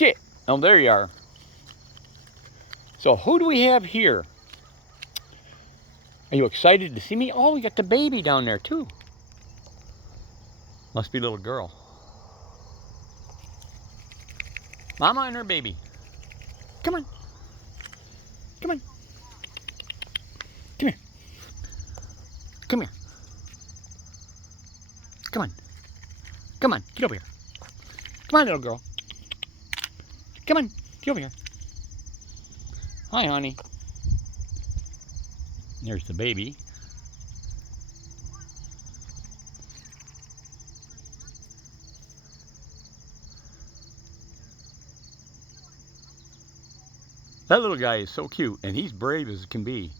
Chit. Oh, there you are. So who do we have here? Are you excited to see me? Oh, we got the baby down there too. Must be a little girl. Mama and her baby. Come on. Come on. Come here. Come here. Come on. Come on. Get over here. Come on, little girl. Come on. Get over here. Hi, honey. There's the baby. That little guy is so cute, and he's brave as can be.